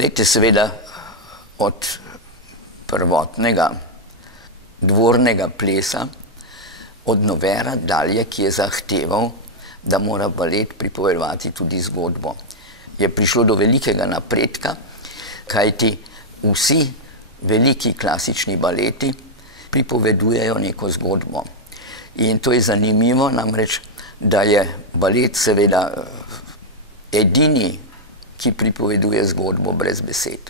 Balet je seveda od prvotnega dvornega plesa, od Novera dalje, ki je zahteval, da mora balet pripovedovati tudi zgodbo. Je prišlo do velikega napredka, kajti vsi veliki klasični baleti pripovedujejo neko zgodbo. In to je zanimivo, namreč, da je balet seveda edini, ki pripoveduje zgodbo brez besed.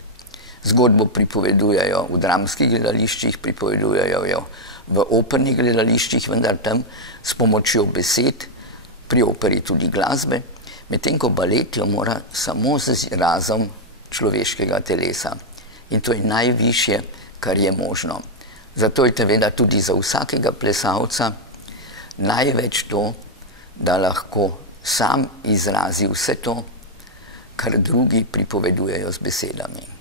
Zgodbo pripovedujejo v dramskih gledališčih, pripovedujejo jo v opernih gledališčih, vendar tam s pomočjo besed, pri operi tudi glasbe, medtem ko balet jo mora samo z izrazom človeškega telesa. In to je najvišje, kar je možno. Zato je seveda tudi za vsakega plesalca največ to, da lahko sam izrazi vse to, kar drugi pripovedujejo z besedami.